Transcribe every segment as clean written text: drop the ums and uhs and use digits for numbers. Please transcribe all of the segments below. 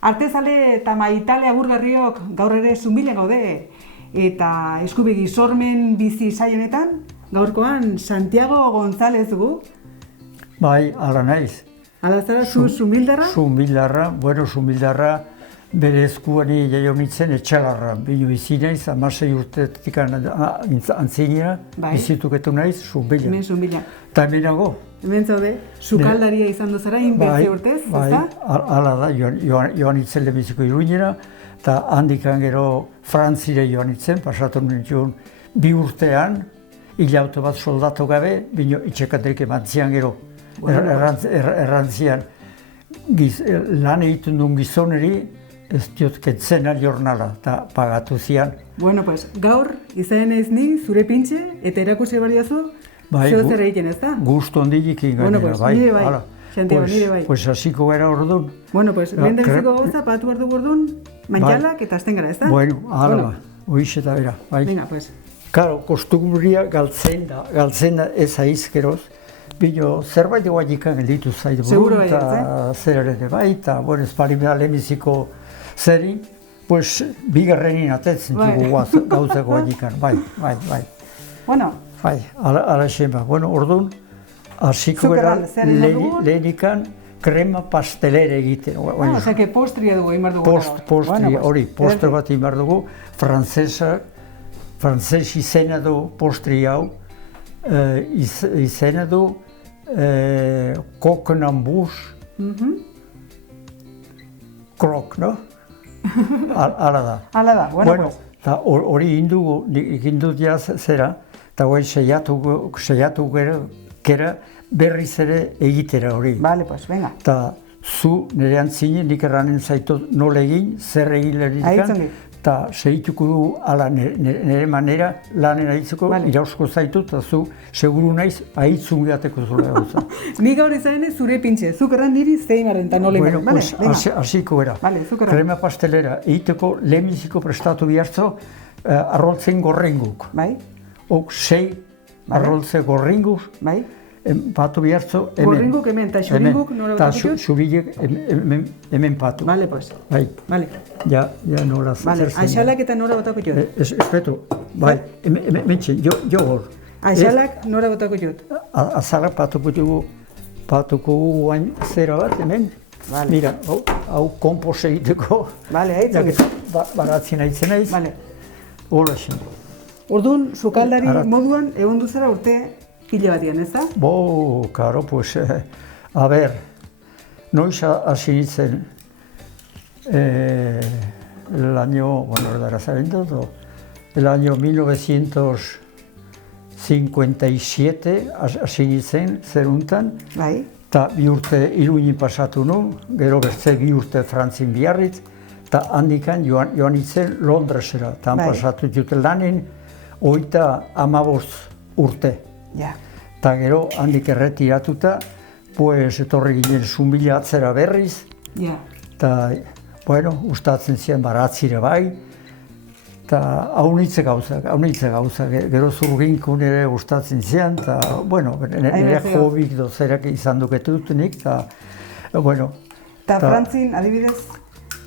Artezale eta Maitale Agurgarriok gaur ere Zunbilen gaude eta eskubegi sormen bizi saionetan gaurkoan Santiago González dugu. Bai, ala naiz. Ala zara, zu Zunbildarra? Zunbildarra bere eskuani jaio nintzen Etxalarra. Bino bizi naiz, 16 urtetik antzinera, bizituketu naiz Zunbilan. Hemen Zunbilan. Eta hemen nago. Hemen zaude, sukaldaria izan duzara, inbertze urtez, ezta? Bai, ala da, joan nintzen lehenbiziko Iruñera, eta handikan gero Frantzire joan nintzen, pasatu nintzen 2 urtean, hilauto bat soldatu gabe, bino itxekaterik emantzian gero, errantzian. Lan egiten duen gizoneri, ez diot ketzena jornala, eta pagatu zian. Bueno, pues, gaur, izan ez ni, zure pintxe, eta erakusi bariazu, zeo zer egiten ez da? Gusto handilik ingainera, bueno, pues, bai. Nire bai, Santiago, nire bai. Pues hasiko gara orduan. Bueno, pues, lehendabiziko gauza, patu behar dugu orduan, mantxalak eta azten gara, ez da? Bueno, hala ba, oiz eta bera, bai. Venga, pues. Karo, kostumbria galtzen da ez aizkeroz, bino zerbait guaikan gelditu zaitu burun, eta zer ere bai, eta, bueno, ez pari da lehenbiziko zerin, pues, bigarrenin atetzen dugu gauzako guaikan, bai. Bueno. Bai, ala xema. Bueno, orduan, hasiko gara lehenikan krema pastelere egiten. Osa, que postria dugu, imar dugu. Hori, postre bat imar dugu. Frantzes izena du postri hau, izena du kokenambuz krok, no? Ala da. Ala da, bueno, pues. Hori indut jaz zera, eta guai seiatu gera berriz ere egitera hori. Vale, pues, venga. Eta zu nire antzine, nik erranen zaitu nola egin, zer egin lehenikan, eta segituko du ala nire manera lanen ahitzeko, irausko zaitu, eta zu seguru naiz ahitzun gehateko zure gauza. Nik gaur izan zure pintxe, zuk erran niri zeimaren eta nola egin. Bueno, pues, hasiko gara. Krema pastelera egiteko lehenbiziko prestatu bihartzo arroltzen gorrenguk. Bai. Ok, 6 arroltze gorringuk, patu bihartzo, hemen. Gorringuk hemen, eta xuringuk nola batako eta xubilek hemen patu. Vale, pues. Bai. Vale. Ja nola zer zen. Aixalak eta nora batako jot? Espetu, bai, hementxe, jo hor. Aixalak nora batako jot? Azalak patuko guain zera bat, hemen. Mira, hau kompos egiteko. Vale, haitzen. Baratzen haitzen naiz. Vale. Hola xin. Orduan, sukaldari moduan egon duzara urte pile batian, ez da? Karo, pues, a ber, noiz hasi nintzen el año 1957 hasi nintzen zeruntan, eta 2 urte Iruñin pasatu nu, gero bertze 2 urte Frantzin biarritz, eta handikan joan nintzen Londresera, eta pasatu jute lanin, 35 urte. Eta gero handik erretiratuta, pues etorri ginen Zunbila atzera berriz. Eta, bueno, gustatzen ziren baratzire bai. Eta haunitze gauza, gero zurginkun ere gustatzen ziren. Eta, bueno, nire hobik dozerak izan duketutenik. Eta, bueno. Eta Frantzin, adibidez,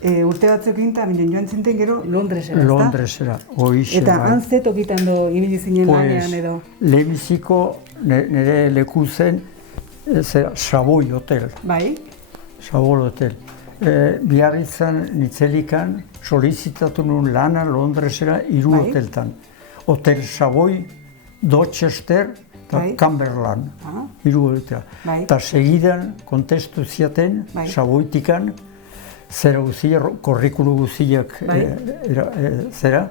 urte batzuekin eta joan zinten gero Londresera, ezta? Londresera, hoixe. Eta han zetokitan do ibili zinen lanean edo? Lehenbiziko nire leku zen Savoy Hotel. Bai? Savoy Hotel. Biarritzan nitzelikan solizitatu nuen lana Londresera 3 hoteltan. Hotel Savoy, Dorchester eta Cumberland. 3 hoteltan. Eta segidan kontestu ziaten Savoytikan, zera guztiak, korrikulu guztiak zera,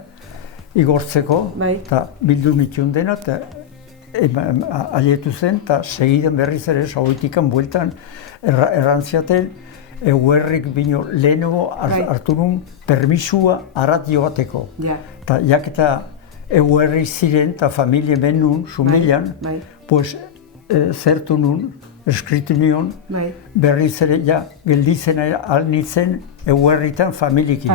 igortzeko, eta bildu mitun dena, eta alietu zen, eta segidan berriz ere Savoytikan bueltan errantziaten, eguerrik bino lehenago hartu nun permisua arat joateko. Eta jaketa eguerrik ziren eta familie ben nun, Zunbilan, pues zertu nun, eskritu nion, berriz ere, gelditzen alnitzen eguerritan familiekin.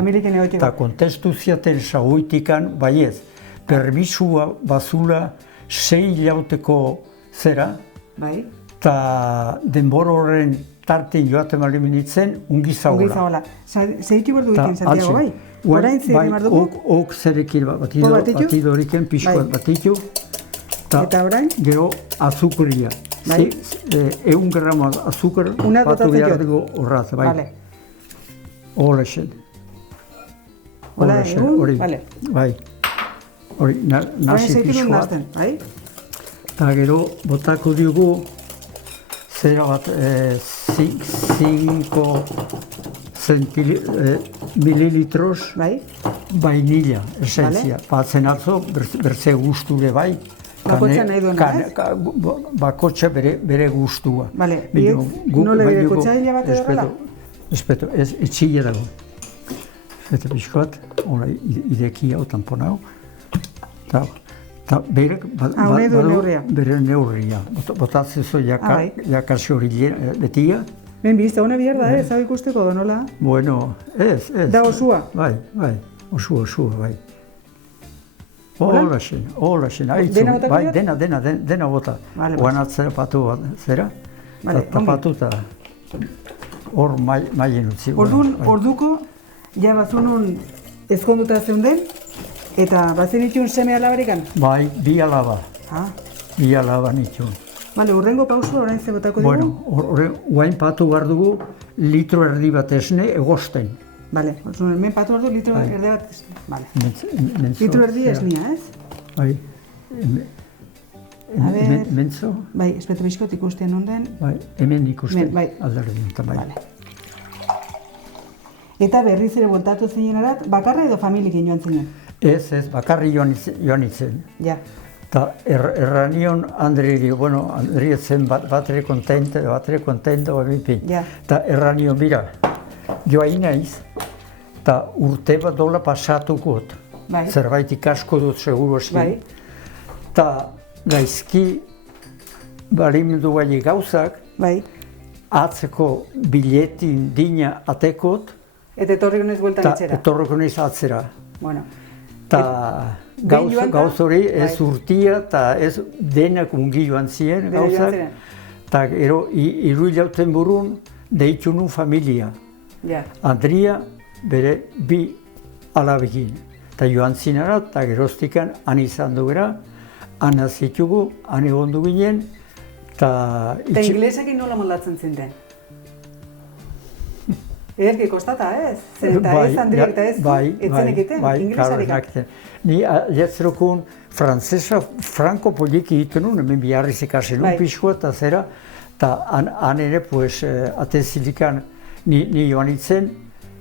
Eta kontestu ziaten Savoytikan, baiez, permisua bazula 6 hilauteko zera, eta denbora horren tartin joaten bali minitzen, ungi zaola. Ungi zaola. Zeitu berdu diken, Santiago, bai? Orain zer emar dugu? Ok zerekin batidoriken, pixkoat batitu. Eta orain? Gero azukuria. 100 gramo azukar batu behar dugu horraz, bai. Hola esen. Hola egun, bale. Bai. Hori, nasi pixkoat. Eta gero botako dugu zera bat 5 mililitros vainilla, esentzia. Batzen atzo, berze gusture bai. Bakotxa nahi duena, ez? Bakotxa bere gustua. Bale, nola bere kotxaila bat edo gala? Espeto, ez etxile dago. Eta pixkoat, hola idekia otan ponau. Eta berek bere neurria. Botatzen zo jakasi hori betia. Ben, bizta, hona bihar da, ez? Hau ikusteko da, nola? Bueno, ez. Da osua? Bai, osua, bai. Hola xin, haitzu, bai, dena bota. Oan atzera patu bat, zera? Eta patu eta hor maien utzi. Orduko, ja bazunun ezkonduta zeunden, eta bazen itxun seme alabarikan? Bai, 2 alaba. 2 alaba nitxun. Bale, urrengo pausua orain ze botako dugu? Bueno, oain patu behar dugu litro erdi bat esne egosten. Bale, hemen patu behar dugu litro erdi bat esne. Bale. Litro erdi esnia, ez? Bai. Mentzo? Bai, espeto bizkot ikusten onden. Bai, hemen ikusten alderdin. Bai. Eta berriz ere voltatu zinen arat, bakarra edo familiekin joan zinen? Ez, bakarri joan itzen. Ja. Eta erranion Andri, bueno, Andri zen batre kontento, eta erranion, mira, joain naiz, eta urte bat dola pasatukot, zerbait ikasko dut seguru eski. Eta gaizki balimendu bai gauzak, atzeko biletin dina atekot, eta etorriko nez bueltan etxera. Eta etorriko nez atzera. Bueno. Eta gauz hori ez urtia eta ez denak ungi joan ziren gauzak. Eta gero, 3 hilauten burun, deitu nun familia. Andria bere 2 alabekin. Eta joan zinara, eta geroztikan han izan dugera, han azitugu, han egon du ginen. Eta inglesekin nola moldatzen zinten? Ederki kostata, ez? Eta ez Andriak eta ez etzen egiten, inglesarik. Ni jetzerokun frantzesa franko poliki egiten nun, hemen biharriz ikasen nun pixkoa eta zera, eta han ere, atezilikan ni joan itzen,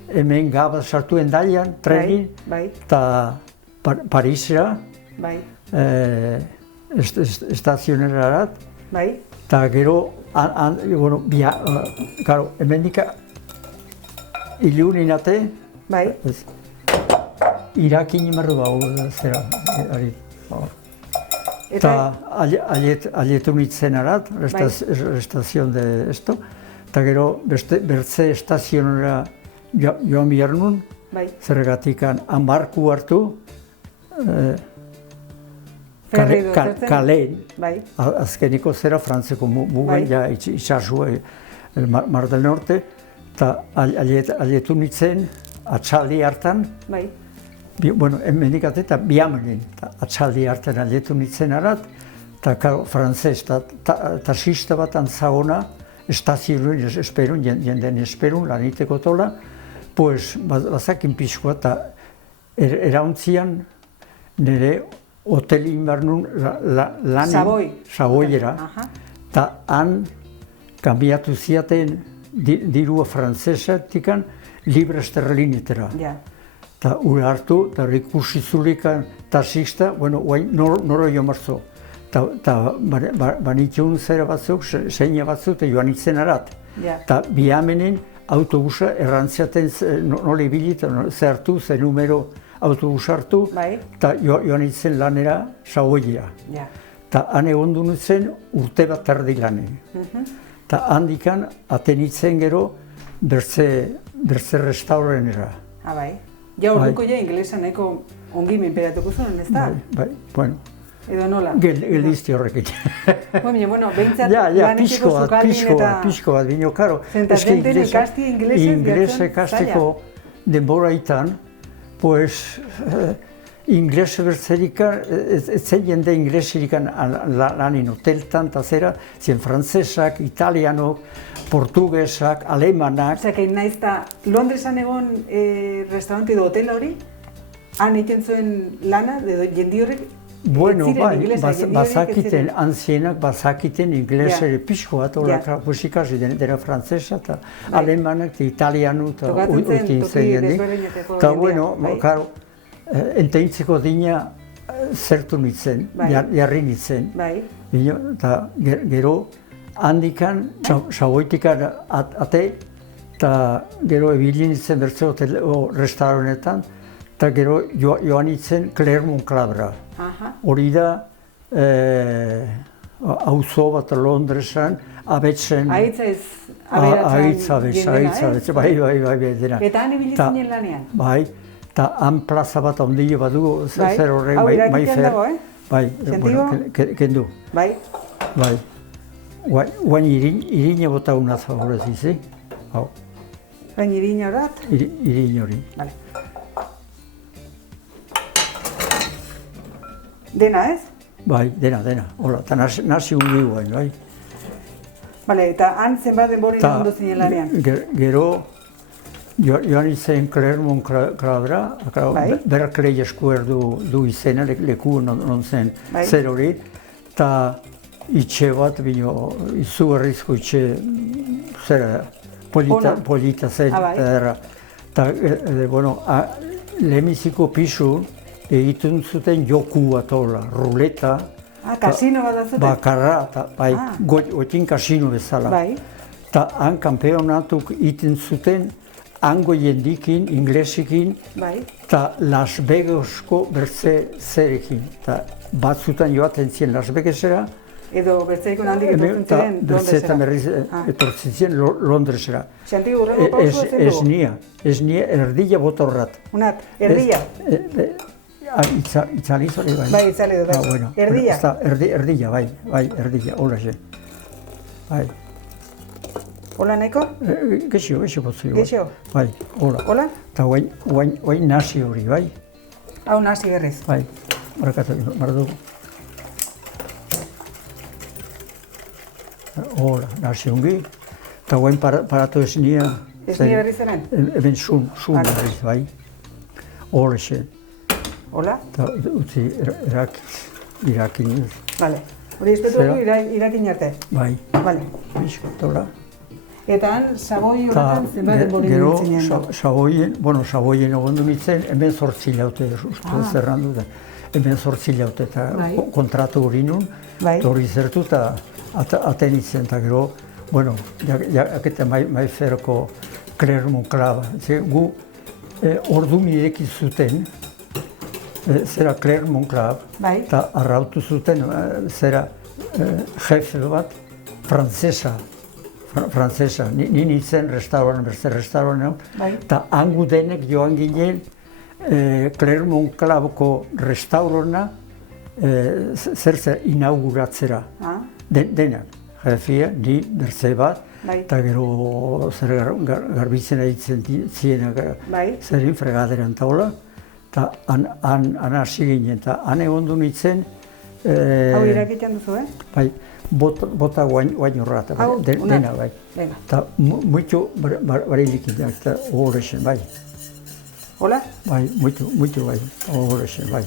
hemen gabaz sartu endaian, trenin, eta Parisera, estazionerarat, eta gero, hemen Ilunin ate, Irakin imarru bau zera, ari. Eta alietu nitzen arat, estazion de esto, eta gero bertze estazionera joan behar nun, zerregatikan amarku hartu, Kaleen, azkeniko zera frantzeko mugen, ja itxasua, Mar del Norte, eta alietu nitzen atxaldi hartan, bueno, hemenik eta biamanen, atxaldi hartan alietu nitzen arat, eta frantzez, eta taxista bat antzagona, estazioen esperun, jenden esperun, laniteko tola, pues, bazakin pixkoa, eta erauntzian nire hotelin behar nun lanin, Saboiera, eta han kanbiatu ziaten dirua frantzesatikan libre esterlinitera. Eta ure hartu, eta ikusi zulikan taxista, bueno, noro jo marzo. Eta banitxun zera batzuk, seina batzuk, eta joan itzen arat. Eta bihamenen autobusa errantziaten nola ibili, zertu, ze numero autobus hartu, eta joan itzen lanera Saboiera. Eta han egon du nintzen urte bat erdi lanen. Eta handikan atenitzen gero bertze restaurenera. Ja, orduko ja inglesa nahiko ongi menperatuko zuen, ez da? Bai, bueno. Edo nola? Geldizti horrekin. Bueno, behintzat lanetiko zukaldin eta... Pixko bat, bino, karo. Zenta denten ikasti inglesez ekasteko denboraitan, pues, inglese bertzerikan, ez zen jende ingleserikan lanin hoteltan, eta zera, zien frantzesak, italianok, portugesak, alemanak. Osea, que naiz eta Londresan egon restaurante edo hotel hori, han egiten zuen lana, jendi horrek, bueno, bai, bazakiten, anzienak bazakiten inglesere pixko bat, horrek, pues ikasi dena frantzesa, eta alemanak, eta italianu, eta uitin zen jendi. Eta, bueno, karo, enteintzeko dina zertu nintzen, jarri nintzen. Eta gero handikan, Saboitikan ate, eta gero ebili nintzen bertze restaurantetan, eta gero joan nintzen Clermont-Clabra. Hori da, auzo bat Londresan, abetzen... Aitz, bai, dena. Eta han ebili zinen lanean? Bai, eta han plaza bat ondile badu, zer horrek, Maifer. Bai, kendu. Bai. Guain irina bota unaz favorez izi. Guain irina horat? Irina hori. Dena, ez? Bai, dena. Hola, eta nasi hundi guain, bai. Bale, eta han zenbat denborin ondo zinen lanean? Gero, joan izan Clermont-Clabra, Berkeley Square du izena, leku non zen zer hori, eta itxe bat, izugarrizko itxe, zera, polita zen, eta, bueno, lehenbiziko pisu, egiten zuten joku bat hola, ruleta. Kasino bat zuten? Bakarra, eta goitin kasino bezala. Eta han kampeonatuk egiten zuten, hango jendikin, inglesikin, eta Las Vegasko bertze zerekin. Eta batzutan joaten ziren Las Vegasera. Edo bertzeiko handik etortzen ziren Londresera? Bertzeetan berriz etortzen ziren Londresera. Xantik urrengo pausu ezen dugu? Ez nia, erdila botorrat. Unat, erdila? Itzali zori, bai. Bai, itzali du, bai. Erdila? Erdila, bai, erdila, hola xe. Bai. Hola nahiko? Gexio potzu. Gexio? Bai, hola. Hola? Eta guain nasi hori, bai. Hau nasi berriz? Bai, maradu. Hola, nasi ongi. Eta guain paratu ez nia. Ez nia berriz zeren? Eben sun berriz, bai. Hola xe. Hola? Eta utzi irakin. Bale. Hori espetu dugu irakin arte? Bai. Bale. Bizkotola. Eta han, Saboi horretan zenbat denborin nintzen jendo? Saboien egon du nintzen, hemen 8 hilaute, zerrandu da. Hemen 8 hilaute eta kontratu hori nun, hori zertu eta aten nintzen, eta gero, jakete Maiferko Clermont-Clabra. Gu ordu mirekin zuten, zera Clermont-Clabra, eta arrautu zuten, zera jefe bat, frantzesa, ni nintzen restauran, eta hangu denek joan ginen Clermont-Clabrako restaurana zer inauguratzera. Denak, jefia, ni bertze bat, eta gero zer garbitzen egiten zienak zerin fregaderan taula, eta han hasi ginen, eta han egon du nintzen... Hau irakiten duzu, Bai, bota guain horrat, dena, bai. Eta muitu barilikin, eta horrexen, bai. Hola? Bai, muitu, bai, horrexen, bai.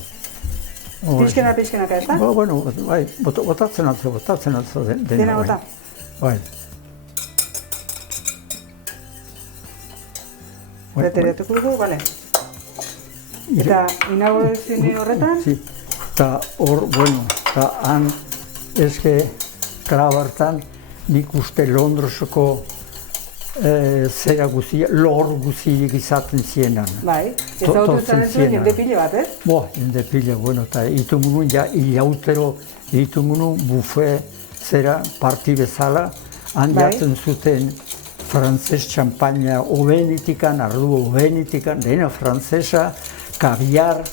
Pixkenaka, ez da? Bueno, bai, botatzen atzo dena, bai. Dena bota? Bai. Reteretuko dugu, bale. Eta inaugurazio horretan? Eta hor, eta han, eske, Klabartan, nik uste Londreseko zera guzia, lor guzirik izaten zienan. Bai, ez hau zuen jende pile bat, ez? Jende pile, eta itumunun, iautero, itumunun, bufe, zera, parti bezala, han jaten zuten frantzes txampaina obenitikan, ardu obenitikan, dena frantzesa, kaviar,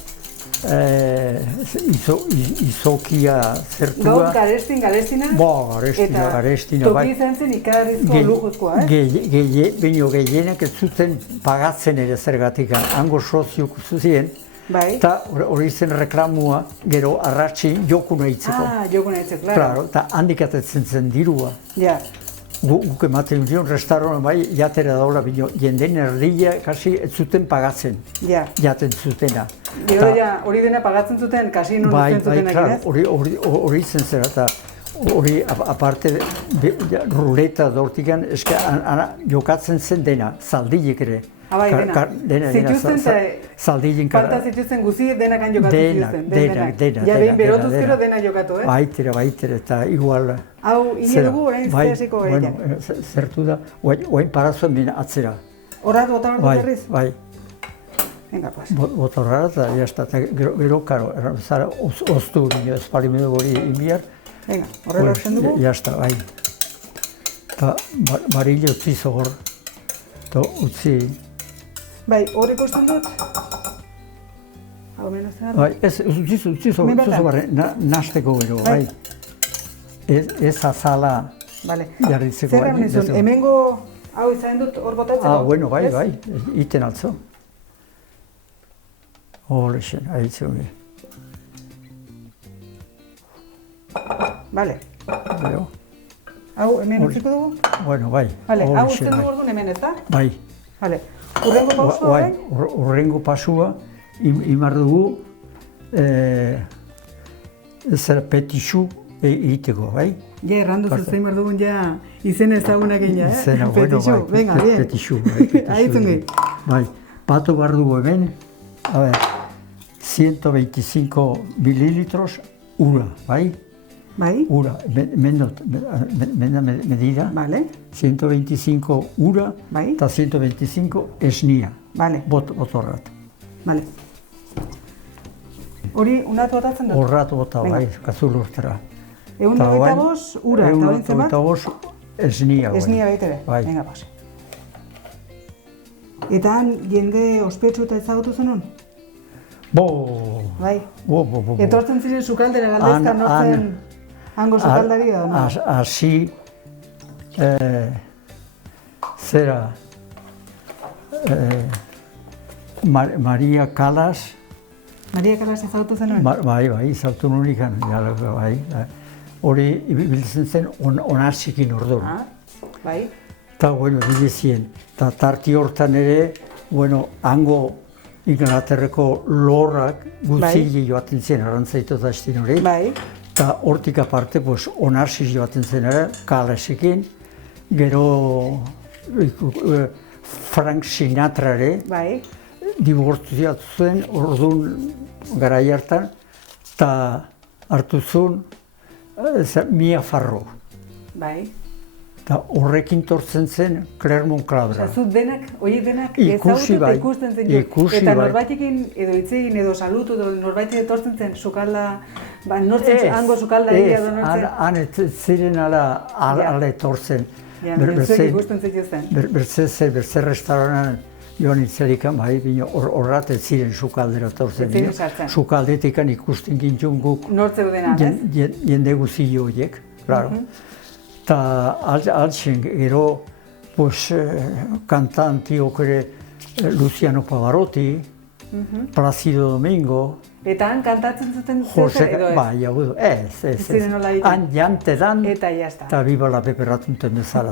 izokia zertua. Gaur garestina. Garestina. Eta toki izan zen ikarrizko lujuzkoa, Baina gehienak ez zuten pagatzen ere zergatik, hango soziuk zuzien. Eta hori zen reklamua, gero arratxi joku nahitzeko. Joku nahitzeko, klaro. Eta handik atetzen zen dirua. Guk ematen dion restauran bai, jatera daula, jenden erdia kasi ez zuten pagatzen, jaten zutena. Gero hori dena pagatzen zuten, kasi non uzten zuten eginez? Hori zen zera, eta hori aparte ruleta dortikan, eske jokatzen zen dena, zaldilek ere. Dena. Zituzten, parta zituzten guzi denakan jokatzen zituzten. Dena. Ja behin berotuz gero dena jokatu, Baitere, eta igual... Hau, ine dugu, orain zehaziko egin. Bueno, zertu da, oain parazuen bina atzera. Horrat bota hor dut berriz? Bai. Venga, pues. Bota horrat, eta jazta, gero, karo, zara, oztu bine, espalimedo hori inbiar. Venga, horrela horzen dugu? Jazta, bai. Eta barile utzi zogor. Eta utzi... Bai, hor ikusten dut? Hau menos zara? Bai, utzi zogor, nasteko gero, bai. Ez azala jarritzeko. Zer garen izun, hemengo hau izan dut hor botatzeko? Bueno, bai, iten altzo. Horrexen, haitze hori. Bale. Hau hemen utziko dugu? Bueno, bai. Hau utzen dugu orduan hemen, ez da? Bai. Urrengo pasua orain? Urrengo pasua, imar dugu, zer petixu egiteko, bai? Ja, errandu zuzein behar dugun izen ezagunak egin, Izena, bueno, bai. Venga, bien. Petixu. Aitzun gehi. Bai, batu behar dugu hemen, 125 mililitros ura, bai? Bai. Ura, menda medida. Vale. 125 ura eta 125 esnia. Vale. Bot horrat. Vale. Hori unatu botatzen dut? Horrat bota, bai, kazul urtera. 125 ura, eta hori zenbat? 125 esnia, bai. Esnia baitere? Bai. Venga, pase. Eta han jende ospetsu eta ezagutu zenun? Bai. Etortzen ziren sukaldera galdezka nortzen hango sukaldari edo, no? Asi, zera, Maria Kalas. Maria Kalas ezagutu zenuen? Bai, ezagutu nuenikan, bai. Hori biltzen zen onartzikin orduan. Bai. Eta, bueno, bilezien. Eta tarti hortan ere, bueno, hango Inglaterreko lorrak guzili joaten zen, arantzaitu da estin hori. Bai. Eta hortik aparte, onartziz joaten zen ere, Kalasekin. Gero Frank Sinatra ere. Bai. Dibortziatu zuen, orduan garai hartan, eta hartu zuen Mia Farrow. Bai. Eta horrekin tortzen zen Clermont Clabra. Zut denak, hori denak ezagutu eta ikusten zen jo. Eta norbaitekin edo hitzegin edo salutu edo norbaitek etortzen zen sukalda, nortzen hango sukalda egia edo nortzen. Han ziren ala etortzen. Zuek ikusten zituzten. Berze restaurantan joan itzerikan, bai, horrat ez ziren sukaldera etortzen. Sukaldetik ikusten gintzun guk. Nortzeu denak, ez? Jende guzio horiek, klaro. Eta altxen, gero, kantantiok ere Luciano Pavarotti, Placido Domingo. Eta han kantatzen zuten zer edo ez? Bai, hau du, ez. Han jantedan, eta biba la peperratunten bezala,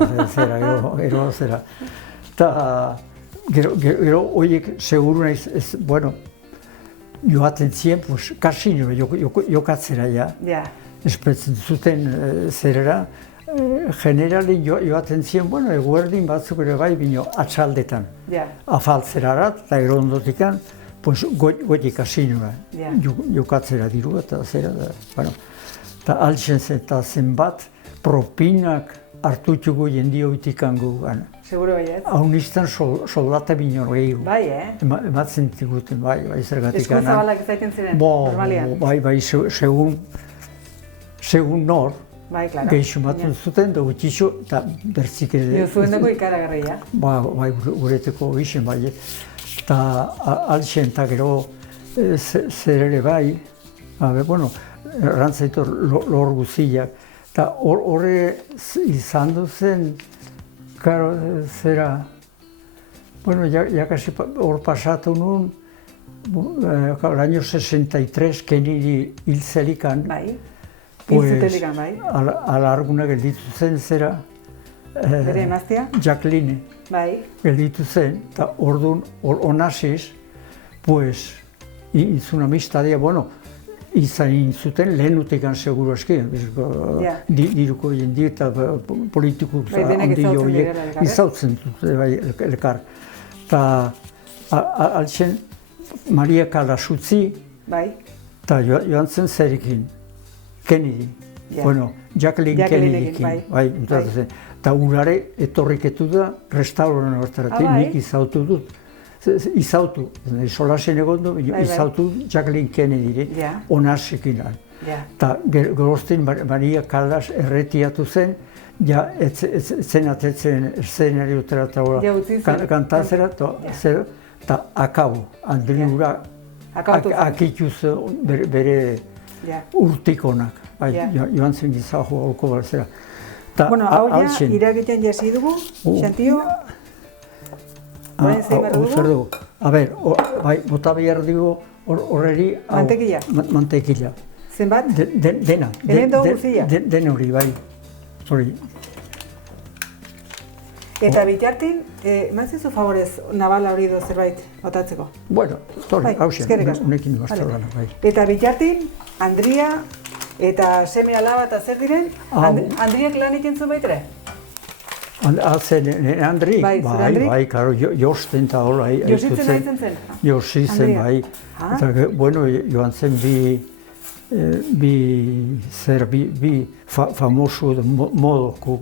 gero zera. Eta gero horiek seguru naiz, bueno, joaten ziren, kasino jokatzera, ja. Espetzen zuten zerera, generalin joaten ziren, bueno, eguerdin batzuk ere bai, bino atxaldetan. Afaltzerarat, eta gero ondotikan, goti kasinoa, jokatzera diru eta zera, eta altxen zen, eta zenbat propinak hartutugu jendio itikangu gana. Seguro bai ez? Hau niztan soldata bino gehiago. Bai, Ematzen diguten, bai, zergatik. Eskuzabalak izaiten ziren, normalian? Bai, segun nor, gehixu matzen zuten, da gutxixo, eta bertzik ere... Zuen dago ikaragarria? Bai, gureteko gixen, bai. Eta altxen, eta gero zer ere bai, bueno, errantzaitor lor guziak, eta horre izan duzen, karo, zera, bueno, ya casi hor pasatu nun, el año 63, Kennedy hil zelikan, pues, alarguna gelditu zen zera, bere emaztea? Jacqueline, gelditu zen, eta orduan, onasiz, pues, izun amistadea, bueno, izan zuten lehenutikan seguro eski, diruko jendik eta politikuk handi horiek izautzen dute elkar. Eta altxen Maria Callas utzi, eta joan zen zerekin, Kennedy, bueno, Jacqueline Kennedykin, eta urare etorriketu da restauran hortaratik, nik izautu dut. Izautu, solasen egon du, izautu Jacqueline Kennedy, onasekin. Eta gerozten Maria Callas erretiatu zen, ja zen atetzen eszenariotera eta kantazera, eta akabo, Andriura akituz bere urtikonak, joan zen gizago holko balzera. Bueno, hau ja, iragiten jasi dugu, Xantio? Zer dugu. A ber, bota behar dugu horreri... Mantekila? Mantekila. Zenbat? Dena. Hemen dugu guzia? Den hori, bai. Hori. Eta bitartin, manzizu favorez nabala hori do zerbait botatzeko? Bueno, hausen, unekin bastorana, bai. Eta bitartin, Andria eta seme alaba eta zer diren, Andriak lan egiten baitere? Zen Andri? Bai, karo, josten eta hola. Jositzen nahitzen zen? Jositzen, bai. Eta, bueno, joan zen bi famoso modoko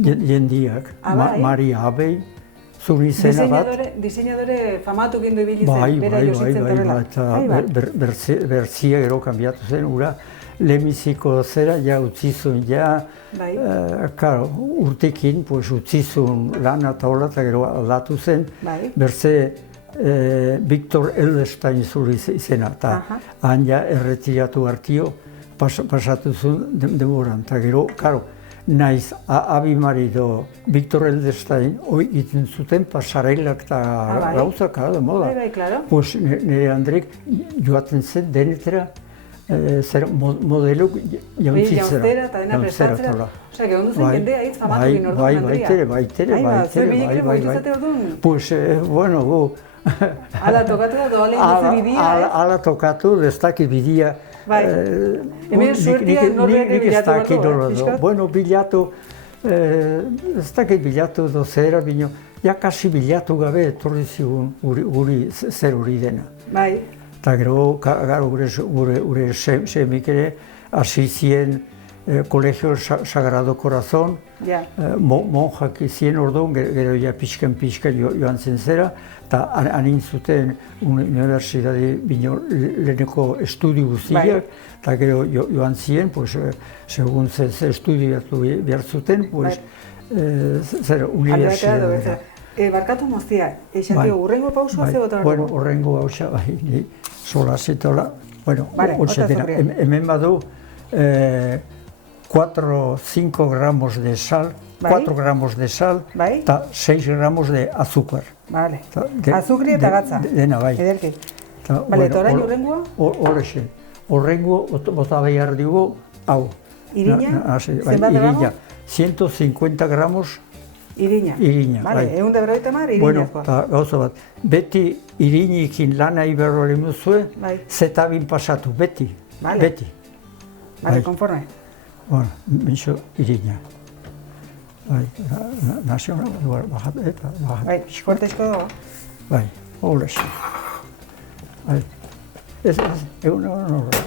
jendiak. Maria Abei, zuri izena bat. Diseinadore famatu gindu ibili zen, bera Jositzen torrela. Eta bertzia gero kanbiatu zen, ura. Lehenbiziko zera, ja utzizun, karo, urtekin, utzizun lana eta hola, eta gero aldatu zen, berze Victor Edelstein zuri izena, eta han ja erretiratu hartio, pasatu zuen demoran, eta gero, karo, naiz abi marido Victor Edelstein, hoi egiten zuten pasarelak eta gauzak, karo, de moda. Pues nire Andrek joaten zen denetera, zer modeluk jauntzizera. Jauntzera eta dena prestatzera. Osa, que ondu zen jendea hitz famatu gino orduan, Andria. Baitere. Pues, bueno, gu... Ala tokatu da, doalen duzu bidia, Ala tokatu, ez dakit bidia. Hemen suertia norberri bilatu bako, Bueno, bilatu, ez dakit bilatu dozera, bino, ja kasi bilatu gabe etorri zigun guri zer hori dena. Bai. Eta gero, gure semik ere, hasi zien Colegio Sagrado Corazón, monjak izien orduan, gero ja pixkan joan zen zera, eta hanin zuten unibertsitate bino leheneko estudio guztiak, eta gero joan zien, segun ze estudiatu behar zuten, zer unibertsitatea. Barkatu moztia, Xantio, urrengo pausua ze bota? Bueno, urrengo pausa, bai, sola zetola. Bueno, hemen badu 4-5 gramos de sal, 4 gramos de sal, eta 6 gramos de azúcar. Vale, azukri eta gatza. Dena, bai. Ederki. Bale, eta orain urrengoa? Horrexe. Horrengo bota behar dugu, hau. Irina? Zenbat gramos? 150 gramos. Irina. Bale, 150 irinazkoa. Bueno, eta gauza bat, beti irinikin lana iberro lemuzue, zetabin pasatu, beti. Bale, konforme. Bueno, menxo irina. Nazional, eta baja. Bai, kortezko dago. Bai, horrexe. Egun horre,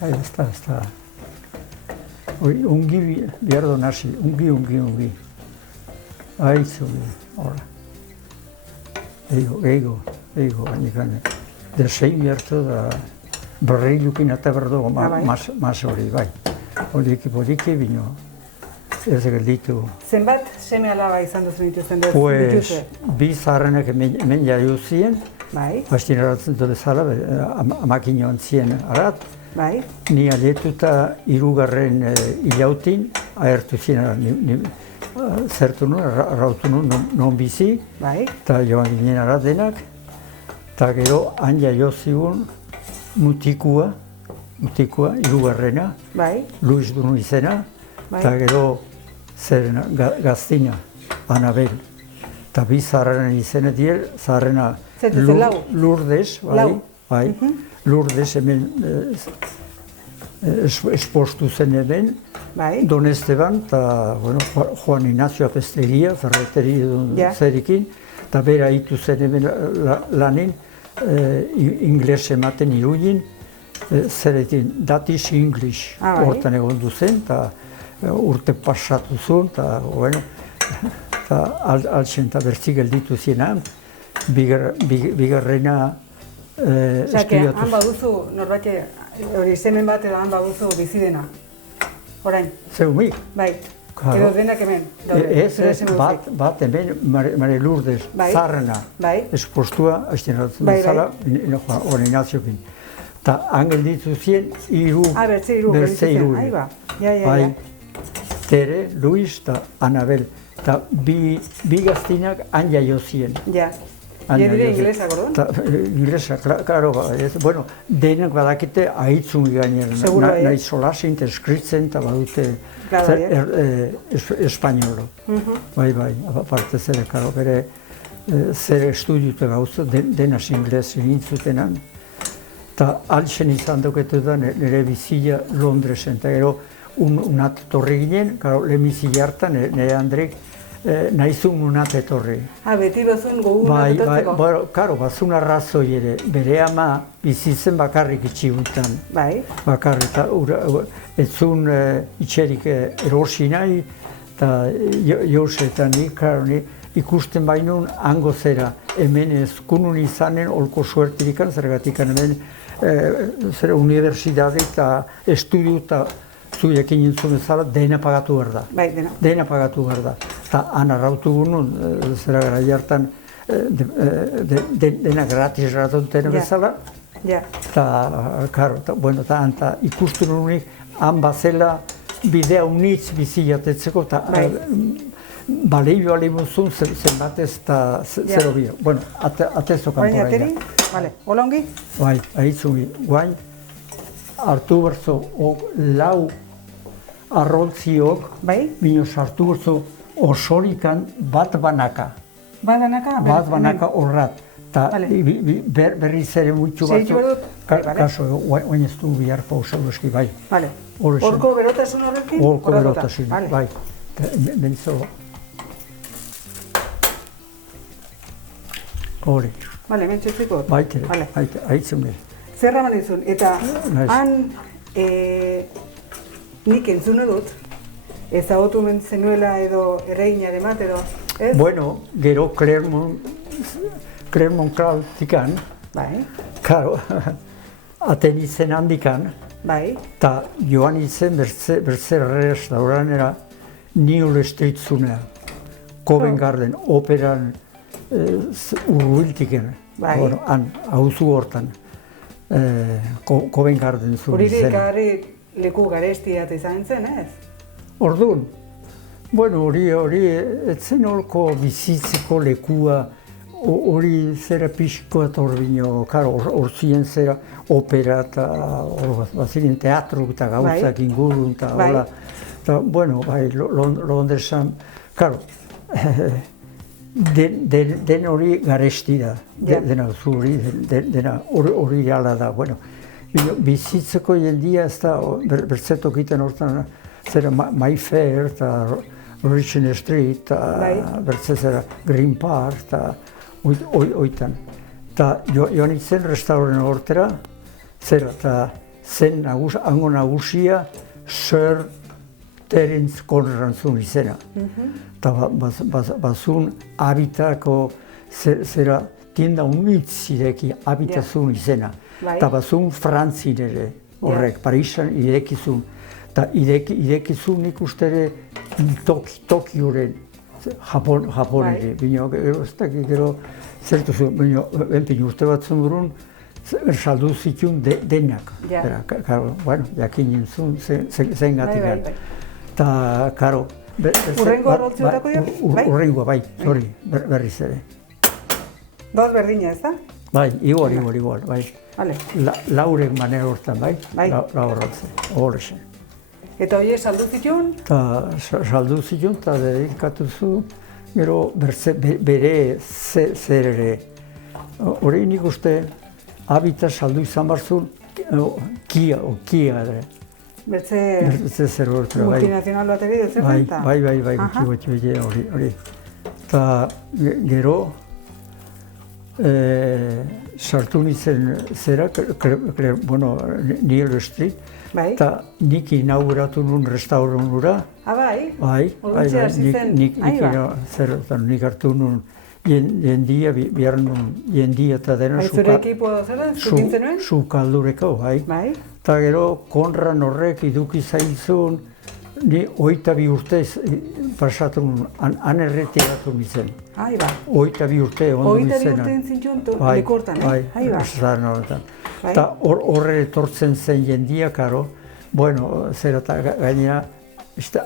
bai. Ez da. Ungi biardo nazi, ungi. Aizu, hola. Ego, gainekan. Desein bihartu da berreilukin eta berdo mas hori, bai. Poliki, bino, ez gelditu. Zenbat seme alaba izan duzu dituzten dut? Pues, bi zaharrenak hemen jaio ziren, Bai. Bastien eratzen dut bezala, amakin joan zien arat. Bai. Ni aletuta 3. Hilautin, ahertu zien zertu nuen, arrautu nuen non bizi. Bai. Eta joan ginen arat denak. Eta gero, handia jo zigun mutikua, 3. Bai. Luis dunu izena. Eta gero, zerena, gaztina, Anabel. Eta bi zaharrena izena diel, zaharrena Lourdes, bai, Lourdes hemen espostu zen hemen, Don Esteban, eta Juan Ignacio Apestegia, ferreteri zerikin, eta bera hitu zen hemen lanin, ingles ematen Iruñin, zeretin Dutch English hortan egon duzen, eta urte pasatu zuen, eta altsen eta bertzi gelditu zinan, bigarrena estudiatu. Han baduzu, norbait, hori semen bat edo han baduzu bizidena, orain? Zeumik? Bai, edo denak hemen? Ez, bat hemen, Mare Lourdes, zaharrena, espostua, hasten eratzen bezala, Juan Ignaziokin. Eta han gelditu zien, bertze hiru. Bai, Tere, Luis eta Anabel. Eta bi gaztinak han jaio zien. Ja, dire inglesak, orduan? Inglesak, klaro, bueno, denak badakite ahitzun gainera. Nahi solasint, eskritzen eta badute espainolo. Bai, aparte zere, klaro, bere zer estudiute gauza, denas ingles egintzutenan. Eta altsen izan duketu da nire bizila Londresen, eta gero unat torri ginen, lehenbizi hartan, nire Andrek nahizun unat etorri. Beti bazun gogu unat etortzeko? Bai, karo, bazun arrazoi ere, bere ama bizitzen bakarrik itxibutan. Bai. Bakarrik, ez zuen itxerik erosi nahi, eta Jose eta nik, ikusten bainun hango zera, hemen ezkunun izanen olko suertirikan, zergatik hemen universidade eta estudiu eta zuekin nintzun ezala, dena pagatu behar da. Bai, dena. Dena pagatu behar da. Eta han arrautu gunun, zera gara jartan, dena gratis ratuten bezala. Ja. Eta ikustu nunik, han bazela bidea unitz biziatetzeko, eta baleio alimuzun zenbatez eta zero bio. Bueno, atezo kanpora. Baina ateri? Bale, hola ongi? Bai, ahitzungi. Guain, hartu berzo, lau arrontziok, bino sartu berzo osorikan bat banaka. Bat banaka? Bat banaka horrat. Eta berriz ere mutxu batzu. Kaso, guain ez du bihar pausa duski, bai. Horko berotasun horrekin? Horko berotasun, bai. Benzo. Hore. Bale, mentxetziko? Baitere, haitzungi. Zerra manizun, eta han nik entzune dut, ezagutu zenuela edo erreginaren bat edo, ez? Bueno, gero Clermont Clautikan, karo, aten izen handikan, eta joan izen bertze restauranera New Street zunea, Covent Garden, operan urbiltiken, han, hauzu hortan. Covent Garden zuen izena. Hori gari leku garestiat izan zen, ez? Orduan, bueno, hori etzen holko bizitzeko lekua, hori zera pixko eta horbino, hor ziren zera opera eta baziren teatro eta gauzak ingurun eta hola. Eta, bueno, Londresan, karo, den hori garesti da, dena zuri, dena hori ala da, bueno. Bizitzeko jendia ez da, bertzetokiten hortan, zera Mayfair eta Regent Street, bertze zera Green Park, eta oitan. Eta joan itzen restauren hortera, zera, eta zen hango nagusia Sir Terence Conran zuen izena. Eta bazun habitako zera tienda unitz ireki habitzun izena. Eta bazun Frantzin ere horrek, Parisan irekizun. Eta irekizun nik ustere Tokioren, Japoneri, bino, gero, ez dakit, gero, zertuzu, bino, enpin urte bat zundurun, saldu zituen denak. Bueno, jakin nintzun, zen gatik. Eta, karo, urrengo roltziotako dira? Urrengoa, bai, hori, berriz ere. Doaz berdina, ez da? Bai, igual, bai. Laurek manera hortan, bai, laur roltze, horrezen. Eta hori saldu zituen? Saldu zituen, eta dedikatu zu, gero, bere zer ere. Hori nik uste, habita saldu izan barzun, kia ere. Bertze zer horretu, bai. Multinazional bat ere, zer renta? Bai, hori. Eta gero, sartu nintzen zera, Niel Street, eta nik inauguratu nun restaurantura. Bai? Nik hartu nun jendia, bihar nun jendia eta dena zure ekipoa zera, zukintzen nuen? Sukaldureko, bai. Eta gero, Konran horrek iduki zaizun, ni 22 urte pasatu nun, han erretiratu nintzen. 22 urte ondo nintzen. 22 urte nintzen lekortan, Bai, eta horre etortzen zen jendia, karo, bueno, zera eta gainera,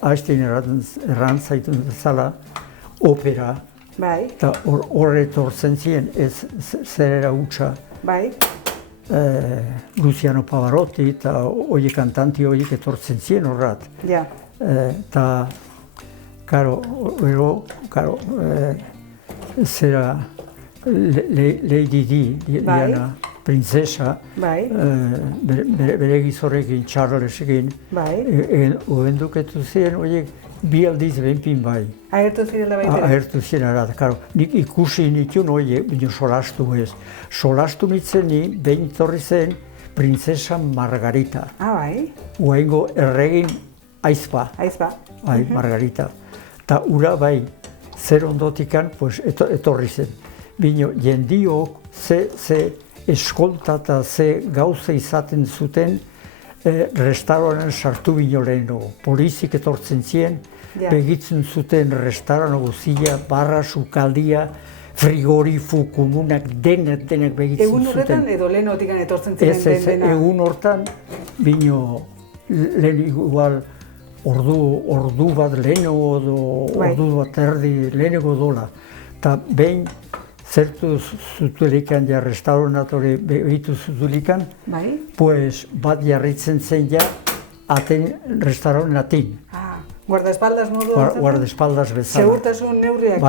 haiztein errantzaitun zala, opera, eta horre etortzen ziren, ez zerera hutsa, Luciano Pavarotti eta horiek kantanti horiek etortzen ziren horrat. Eta, karo, zera Lady Di, Diana, princesa, bere gizorrekin, Charlesekin, oenduketu ziren horiek bi aldiz behinpin bai. Agertu zirela baitere? Agertu zirela, karo. Nik ikusi nituen horiek, bino solastu ez. Solastu nitzen ni, behin torri zen, princesa Margarita. Bai? Uaingo erregin aizpa. Bai, Margarita. Ta ura bai, zer ondotikan, pues, etorri zen. Bino, jendiok, ze eskolta eta ze gauza izaten zuten, restauranten sartu bino leheno. Polizik etortzen ziren, begitzen zuten restauranten guztia, barra, sukaldia, frigorifu, komunak, denak begitzen zuten. Egun horretan edo lehenotikan etortzen ziren dena? Ez, egun horretan, bino, lehen igual, ordu bat leheno edo ordu bat erdi leheneko dola. Eta behin, zertu zutulikan ja restauranatore behitu zutulikan, pues bat jarritzen zen ja restauranten atin. Guardaespaldas modu? Guardaespaldas bezala. Segurtasun neurriak?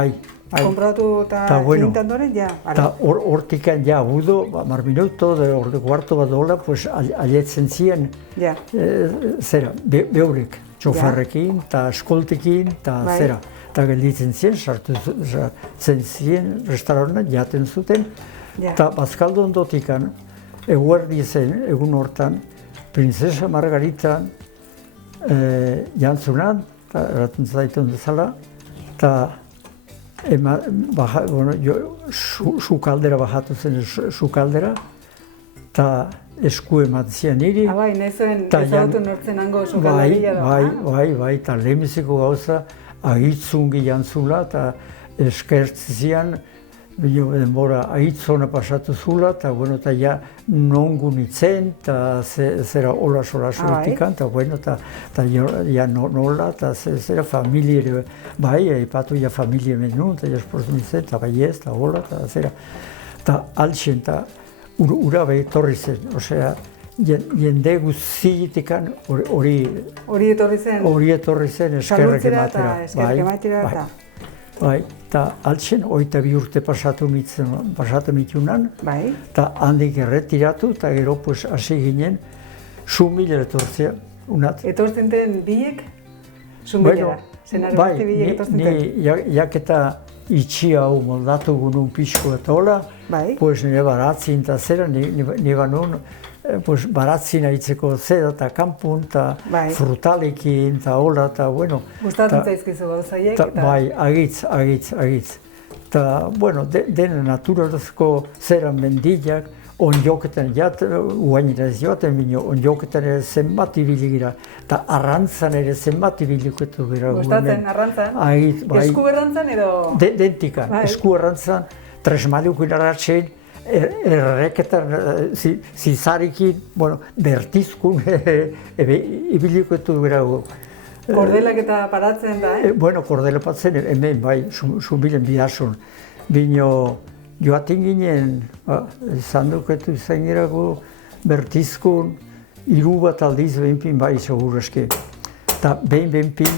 Konpratu eta gintan doren, ja? Eta hortikan ja, budo, mar minuto, ordu kuarto bat dola, pues aletzen ziren, zera, beurek, txofarrekin, eta eskoltekin, eta zera. Eta gelditzen ziren, sartzen ziren, restauranten jaten zuten. Eta bazkaldu ondotikan, eguerdi zen, egun hortan, princesa Margarita jantzunan, eta eraten zaitun dezala, eta sukaldera bajatu zen, sukaldera, eta esku ematzen niri. Bai, nezen ezagutu nortzen hango sukalderia da. Bai, eta lehenbiziko gauza, ahitzungi jantzula eta eskertzian, denbora ahitzona pasatu zula, eta bueno, eta ja nongu nitzen, eta zera hola hortikan, eta bueno, eta ja nola, eta zera familie, bai, aipatu ja familie menu, eta ja esportu nitzen, eta bai ez, eta hola, eta zera. Eta altxen, eta ura behi torri zen, osea, jende guztietikan hori etorri zen eskerrek ematera. Bai, eta altxen, 22 urte pasatu nitunan, eta handik erretiratu, eta gero hasi ginen, Sumilera etortzea, unat. Etortzen den biek, Sumilera? Bai, ni jaketa itxi hau moldatu gunun pixko eta hola, nire baratzin eta zera, nire banun, baratzin aitzeko zera eta kanpun, eta frutalekin, eta hola, eta bueno. Gustatzen zaizkizu gauzaiek? Bai, agitz. eta, bueno, dena naturalezko zeran mendiak, onjoketan uainera ez joaten bino, onjoketan ere zenbat ibili gira, eta arrantzan ere zenbat ibiliketu gira. Gustatzen, arrantzan? Esku errantzan edo? Dentikan, esku errantzan, tresmailuko iraratzen, erreketan, zizarikin, bertizkun ibiliketu gira. Kordelak eta paratzen da, Bueno, kordela patzen, hemen, bai, zumbilen bidasun. Bino, joaten ginen, izan duketu izan girago, bertizkun, 3 bat aldiz behinpin bai, segurazki. Eta behinpin,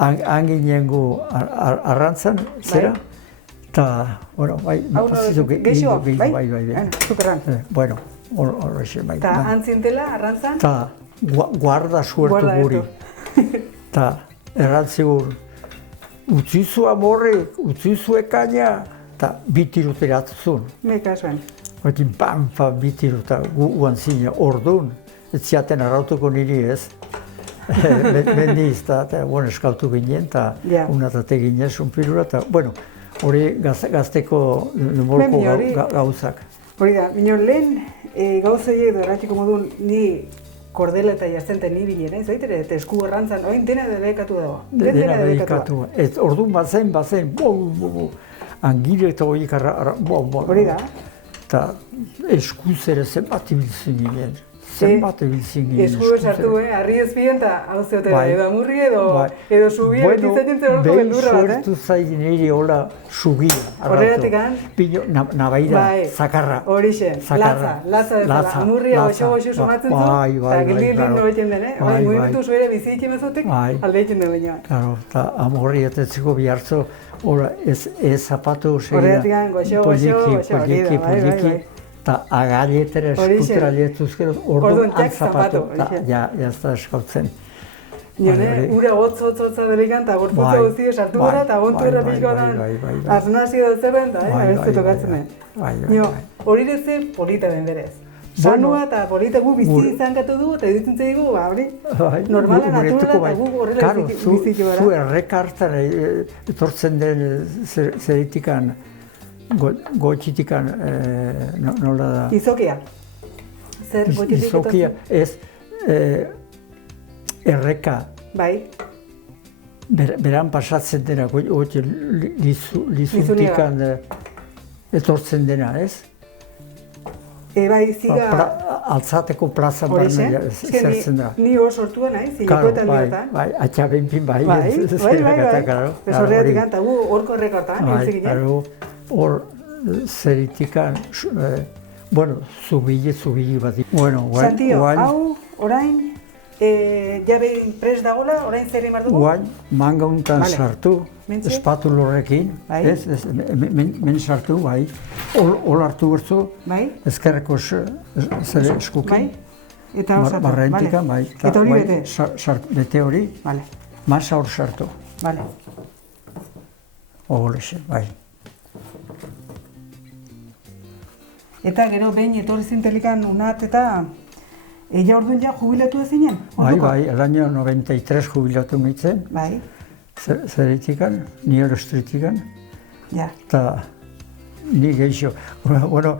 anginen gu arrantzan, zera? Eta, bueno, bai, geixo, bai? Zukerran. Bueno, horrexe, bai. Eta antzintela, arrantzan? Eta, guarda suertu guri. Eta, errantzigur, utzizu amorrek, utzizu ekaina, eta bitirut eratzun. Meka zuen. Baina, pam, bitirut, eta guan zina, orduan, ez ziaten arrautuko niri ez. Mendiz, eta, bueno, eskautu ginen, eta unatate ginen sunpilura, eta, bueno, hori gazteko demolko gauzak. Hori da, minon lehen gauzei edo erratiko modun ni kordela eta jaztenten ni bilen, zaitere, eta esku errantzan, oin dena debekatu dago. Dena debekatu. Ez, orduan bazen, angire eta horiek hori da. Eta eskuz ere zenbat ibiltzen ginen. Zenbat ibiltzen ginen. Esku esartu, harri ezpien eta hau zeotera, edo amurri edo subia, betizatzen zer horko beldurra bat, suertu zain niri hola subia. Horregatik an? Pino, nabaira, zakarra. Horixe, latza bezala, amurria goxo sumatzen zu, eta gildin nobeten den, mugimendu zuere bizitzen bezutek, aldeitzen den baina. Claro, eta amurri etetzeko bihartzo, ez zapatu segida, poliki, eta agalietera eskutera lietzuzkero, orduan antzapatu, eta ja ez da eskautzen. Nione, ura hotza delikan, eta gorputza guzti esartu gara, eta gontu errapizkoa da, aznazio dut zeben, eta abeztu tokatzen den. Hori deze polita den berez. Sanua eta polita gu bizi izan gatu du, eta editzen zaigu, hori, normala, naturala, eta gu horrela bizitxo gara. Zu errekartan etortzen den zeritikan, goitxitikan, nola da? Izokia. Zer goitxitik Izokia, ez erreka. Bai. Beran pasatzen dena, lizuntikan etortzen dena, ez? Bai, ziga... Altzateko plaza barna zertzen da. Ni hor sortua nahi, zilekoetan diotan. Bai, atxabenpin bai. Bai. Horregatik ganta, gu horko errekortan, entzek ginen. Hor zeritikan, bueno, zubili bat. Santio, hau, orain, jabe prest dagoela, orain zer emar dugu? Guain, manga untan sartu, espatulorrekin, men sartu, bai. Hol hartu bertzu, ezkerreko zere eskukin. Eta hor sartu, barrentikan, bai. Eta hori bete? Bete hori, masa hor sartu. Bale. Ogolexe, bai. Eta gero behin etorri zintelikan unat eta ella orduan ja jubilatu ezinen? Bai, el año 93 jubilatu mitzen. Bai. Zeritikan, ni erostritikan. Ja. Eta ni geixo. Bueno,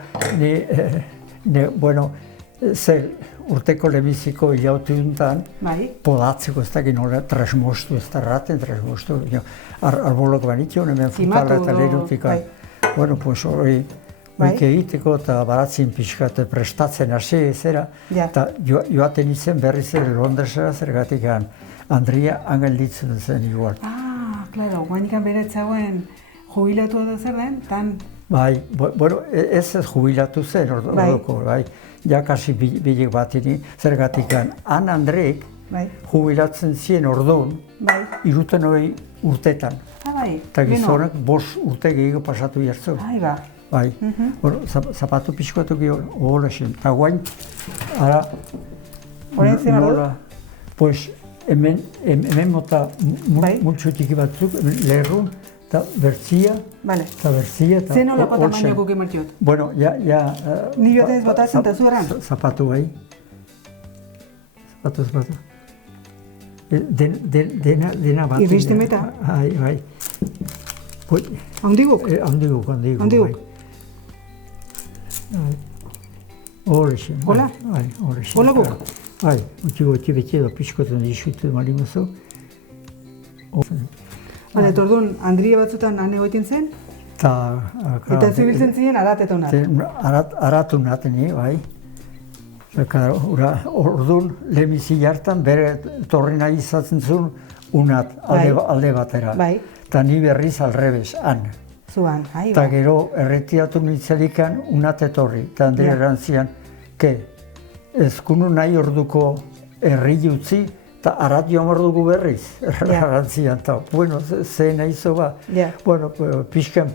zer urteko lebiziko hilautu duntan, podatzeko ez dakit nola, tresmostu ez da raten, tresmostu. Arbolok banitio, hemen futala eta lehirutika. Bueno, pues hori, oike egiteko eta baratzin pixkat prestatzen hasi zera. Eta joaten izen berriz ere Londresera zergatik Andria angelditzen zen igual. Ah, klaro, guainikan beretzagoen jubilatu da zer den, tan... Bai, bueno, ez jubilatu zen ordoko, bai. Ja kasi bilek batini, zergatik Andreek jubilatzen zien orduan, 69 urtetan. Eta gizonak 5 urte gehiago pasatu jartzen. Bai, zapatu pixkoatu gehor, hola zen. Eta guain, ara, nola, pues, hemen mota multxotiki batzuk, lerrun, eta bertzia, eta bertzia, eta... Zer nolako tamainako kemartiot? Bueno, ja... Ni jote ez botatzen eta zueran? Zapatu bai. Zapatu. Dena bat. Irristemeta? Bai. Handiguk? Handiguk. Horrexe. Hola? Horrexe. Hola guk? Utsi beti edo pixkoten dixutu marimazu. Eta orduan, Andria batzutan han egoiten zen? Eta zibiltzen ziren aratetonat? Aratunat, bai. Orduan, lehemizi jartan, bere torri nahi izatzen zuen unat alde batera. Eta ni berriz alrebez, han. Zuan, Eta gero erretiatu nintzelikan unat etorri. Eta Andria erantzian, ezkunu nahi orduko herri utzi, eta arat joan ordugu berriz, errantzian. Eta, bueno, ze nahi zo ba. Bueno, pixkan,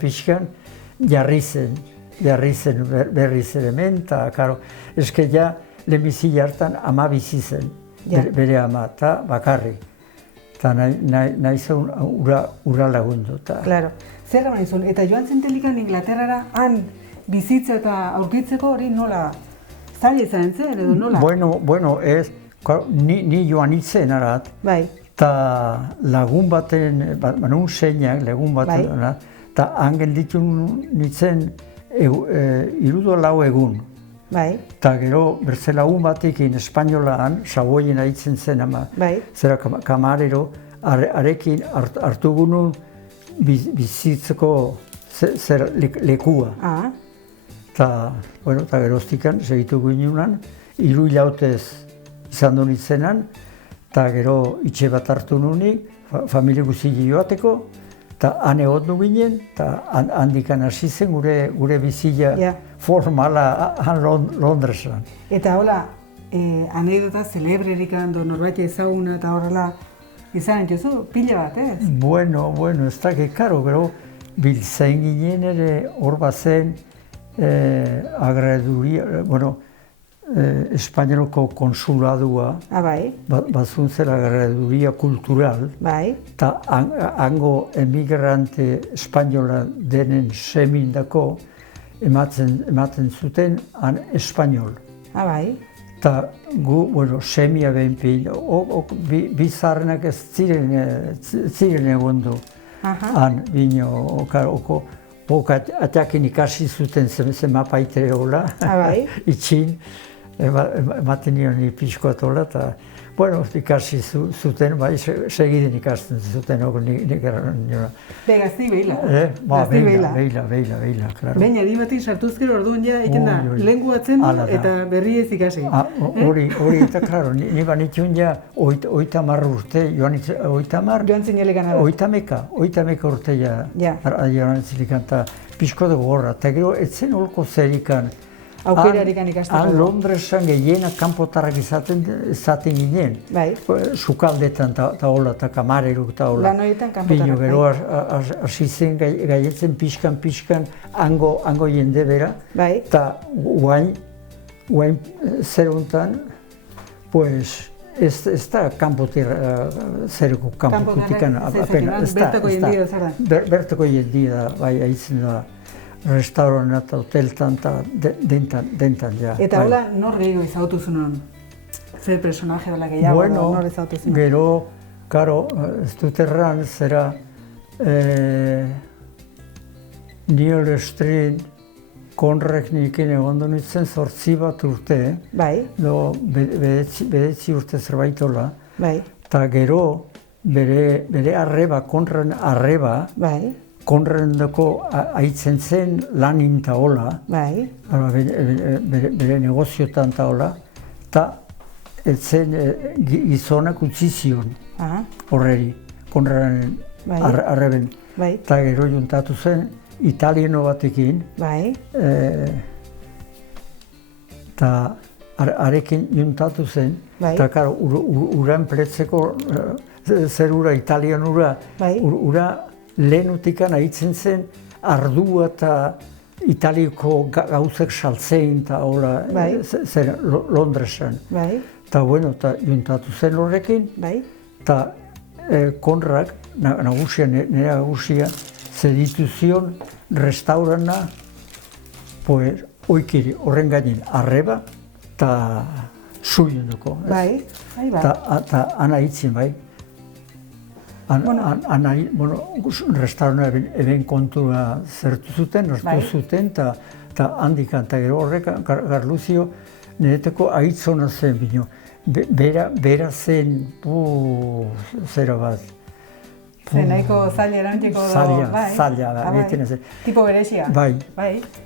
jarri zen berriz ere men, eta, karo, eske ja, lehemizi jartan ama bizi zen, bere ama, eta bakarri. Eta nahi zen ura lagundu. Claro. Zer gana izun, eta joan zentelikan Inglaterrara han bizitza eta aurkitzeko hori nola zaila izan zen, edo nola? Bueno, ez, ni joan itzen arat, eta lagun baten, manun zeinak lagun baten, eta han gelditu nintzen 3-4 egun. Eta gero, berze lagun batekin Espainolaan, Saboien aitzen zen ama, zera kamarero, arekin hartu gunun bizitzeko lekua. Eta geroztikan, segitu ginean, 3 hilautez izan du nintzenan, eta gero itxe bat hartu nunik, familia guzti joateko, eta han egotu ginen, eta handikan hasi zen gure bizila formala han Londresan. Eta hola, anekdota celebrerik ando norbait ezaguna eta horrela izan entzuzu, pila bat, ez? Bueno, ez dakit, karo, gero biltzen ginen ere hor bazen agraduria, Espainioloko konsuladua, bazun zela agraduria kultural, eta hango emigrante espainola denen semindako ematen zuten han espainol. Eta gu, semia behinpin, bizarrenak ez ziren egondu. Han, bino, atakin ikasi zuten zemapaitere hola, itxin, ematen nion pixkoat hola, eta, ikasi zuten, segiden ikasten zuten, nik erran niona. Gazti behila. Behila, klaro. Baina, adimatik sartuzkero orduan ja, iten da, lehengu atzen du eta berri ez ikasi. Hori, eta, klaro, ni banitxun ja, 30 urte, joan zinelekan ara. 30 urte ja, joan zinelekan, eta pixko dugu horra, eta gero, etzen holko zerikan, aukerarikan ikasteko. Han Londresan gehienak kanpotarrak izaten ginen. Sukaldetan eta hola, eta kamareruk eta hola. Lanoietan kanpotarrak. Bino gero hasi zen gaietzen pixkan, hango jende bera. Eta guain zer hontan, ez da kanpotik zereko kanpotutikan. Bertako jendia zara. Bertako jendia, haitzen da. Restauran eta hoteltan eta dentan, ja. Eta hola, nor gehiago izautu zunon? Zer personaje bela gehiago, nor izautu zunon? Gero, karo, ez dut erran, zera Neil Street, Konrek nikin egon nintzen 8 bat urte, bedetzi urte zerbait hola, eta gero, bere arreba, Konren arreba, Konrendako aitzen zen lanin eta hola, bere negoziotan eta hola, eta etzen gizonak utzi zion horreri, Konrenen arreben. Eta gero juntatu zen italiano batekin, eta arekin juntatu zen, eta karo, uran pletzeko zer ura italianura, ura lehenotikan ahitzen zen ardua eta Italiako gauzek saltzein eta hola Londresan. Eta juntatu zen horrekin, eta Konrak, nagusia, nire nagusia, zeditu zion restaurana, oikiri, horren gainin, arreba eta zuien duko. Eta han ahitzen, restaurant eben kontua zertu zuten, hartu zuten, eta handikan, eta gero horrek, Garluzio, nireteko aitzona zen, bino. Bera zen, zera bat. Zer, nahiko zaila erantzeko zaila da, egiten ez. Tipo berezia. Bai.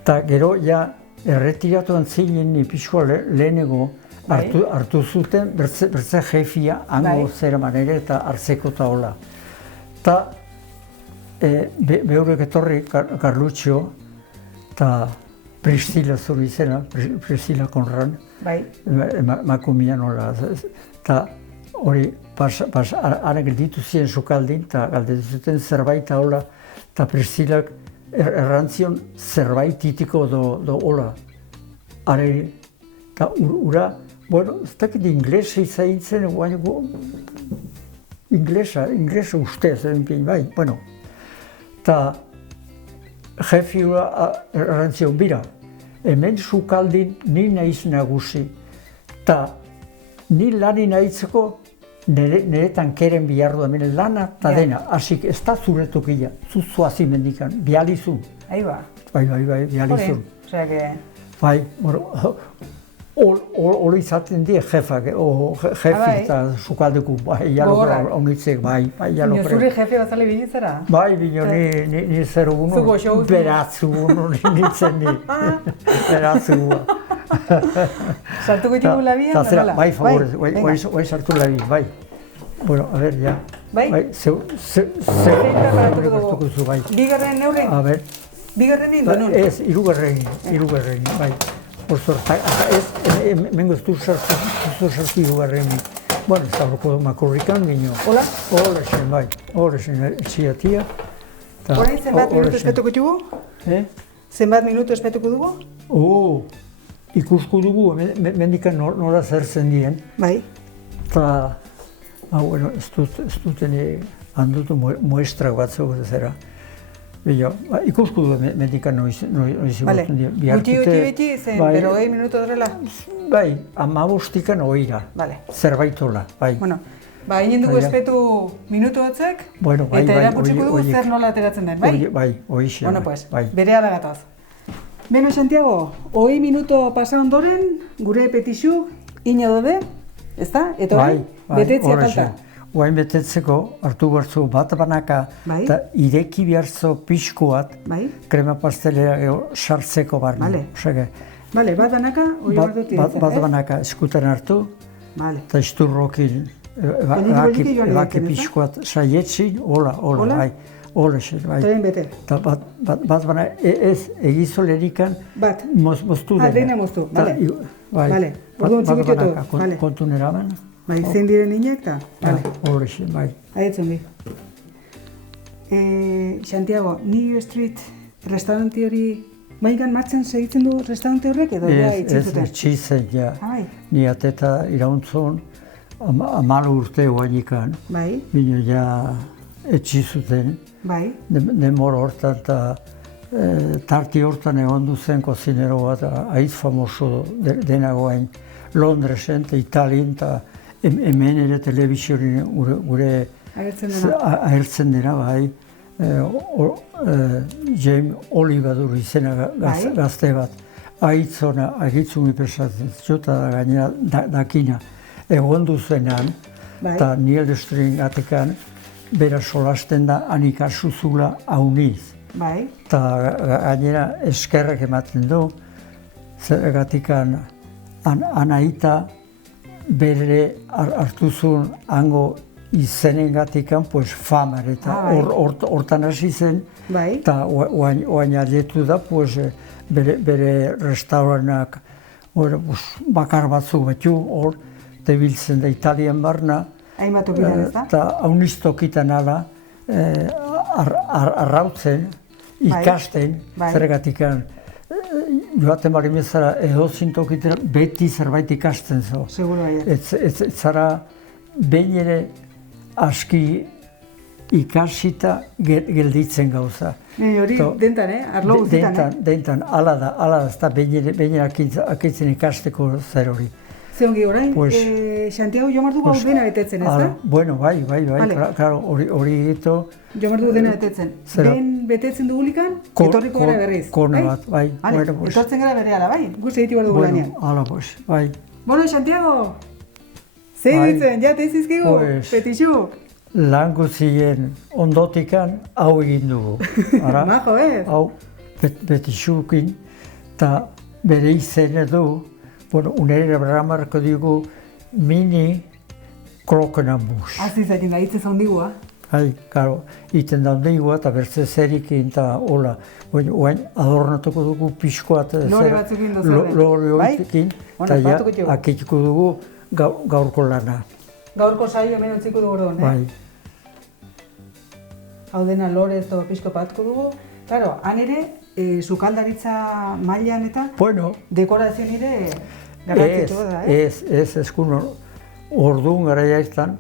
Eta gero, ja, erretiratuan zinen pixkoa lehenego hartu zuten, bertze jefia, hango zera manere eta hartzeko eta hola. Eta behurek etorri, Carluccio, eta Priscila zuru izena, Priscila Conran, emakumean hola. Eta hori, hara gelditu ziren sukaldin, eta galdetu zuten zerbait hola, eta Priscilak errantzion zerbait titiko do hola. Hare, eta ura, bueno, ez dakit inglesa izan zen, inglesa ustez, bai, bueno. Eta jefi ura errantzion, bira, hemen sukaldin ni naiz nagusi, eta ni lani nahitzeko niretan keren behar du hemen lana eta dena, hasik ez da zure tokia, zuzuazi mendikan, bializun. Aiba. Bai, bializun. Osea que... Bai, hori izaten die jefak, jefi eta sukaldeku, bai, jalo honitzek, bai, jalo pre. Zure jefe bazale bilizera? Bai, bino, ni 01, beratzu, nintzen ni, beratzu. Sartuko txugu labia? Bai, favorez, guai sartu labi, bai. Bueno, a ver, ja. Bai? Zeu preparatuko zu, bai. Bigarren neuren? A ver. Bigarren egin denun? Ez, irugarren, bai. Mengo ez du sartu irugarren. Bueno, ez dago makurrikan gino. Hola? Horrexen, bai. Horrexen, etxia. Horain zenbat minutu espetuko txugu? Zenbat minutu espetuko dugu? Ikusko dugu, mendikan nora zertzen dien. Bai. Eta, bueno, ez duten handutu muestrak batzuk zera. Ikusko dugu mendikan noiz ikusten dien. Guti, zen, pero 2 minutu horrela? Bai, 15 oira. Zerbait hola, bai. Bueno, inen dugu espetu minutu batzek, eta erakutsiko dugu zer nola ateratzen den, bai? Bai, oixe. Bueno, pues, bere alagatoz. Beno, Santiago, 20 minuto pasa ondoren, gure petixuk, ina dode, ezta? Eta orain, betetzea falta. Oain betetzeko, hartu bertzu bat banaka, eta ireki behartzo pixkoat, krema pastelera sartzeko barne. Bale, bat banaka, hori bat dut iretzen, Bat banaka eskutan hartu, eta isturrokin, ebaki pixkoat saietxin, hola, bai. Horrexen, bai. Toren bete. Bat bana, ez egizo lehenikan moztu dena. Dena moztu, bale. Orduan txikutiotu, bale. Kontu neraman. Bai, zein diren inek eta, bale. Horrexen, bai. Aietzen bi. Santiago, New Street restauranti hori, maigan martzen segitzen du restauranti horrek edo ja itxizuten? Ez, itxizen, ja. Ni ateta irauntzun, 14 urte oainikan. Bai. Bino ja etxizuten. Bai. Demora hortan eta tarti hortan egon duzen kozinero bat, aiz famoso denagoain Londresen eta Italien eta hemen ere telebiziorin gure agertzen dena, bai. James Olivadur izena gazte bat. Aitzona, agitzun ipesatzen zutza da gainera dakina. Egon duzenan, eta Niel String atekan, bera solasten da anikasuzula hauniz. Bai. Eta gainera eskerrak ematen du, zergatikan anaita bere hartuzun hango izenengatikan famar eta hortan hasi zen. Bai. Eta oain alietu da, bere restauranak bakar batzuk betu hor, tebiltzen da Italian barna. Hainbat tokitan ez da? Eta hauniz tokitan ala, arrautzen, ikasten, zergatikan. Joaten bari bezala edozin tokitan beti zerbait ikasten zo. Seguro bai. Ez zara behin ere aski ikasita gelditzen gauza. Hori dentan, arlo guztietan, Dentan, ala da, ez da behin ere akitzen ikasteko zer hori. Ze ongi, orain, Santiago Jomartu hau dena betetzen, ez da? Bueno, bai, claro, hori egito... Jomartu dena betetzen. Ben betetzen dugulikan, etorriko gara berriz. Kone bat, bai. Etortzen gara berehala, bai? Guzti egiti behar dugu lanean. Bueno, ala, pues, bai. Bueno, Santiago, zer ditzen, jate izizkigu, petixu? Lan guztien ondotikan hau egin dugu. Majo, ez? Hau, petixukin, eta bere izen edo, bueno, unera bramarko digu mini krokenambus. Azizakin da, hitz ondigua. Hai, karo, iten da ondigua eta bertze zerikin eta hola. Oain adornatuko dugu pixkoat. Lore batzukin dozu. Lore horrekin, eta ja, akitiko dugu gaurko lana. Gaurko saio hemen utziko dugu orduan, Bai. Hau dena lore ez pixko batko dugu. Claro, han ere, sukaldaritza mailan eta dekorazio nire garratzitu da, Ez eskun orduan gara jaiztan,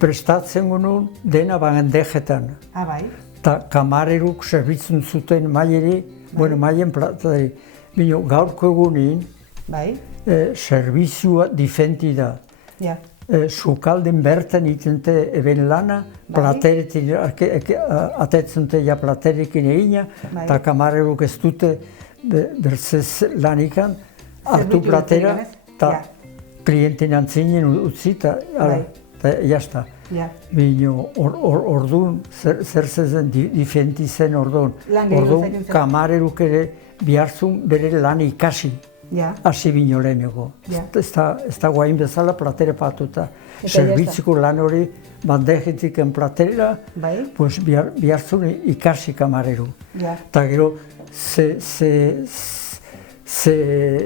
prestatzen gunun dena bandejetan. Bai. Eta kamareruk zerbitzun zuten maileri, maien platari. Bino, gaurko egunin, zerbizua difenti da. Sukalden bertan itente eben lana, plateretin, atetzente ja platerekin egina, eta kamareruk ez dute bertzez lanikan, hartu platera, eta klientin antzinen utzi, eta jazta. Bino, orduan, zer zezen difenti zen orduan. Orduan, kamareruk ere biharzun bere lan ikasi. Hasi bino leheneko. Ez da guain bezala platere patuta. Zerbitziko lan hori bandejetiken platera, biharzun ikasi kamareru. Eta gero,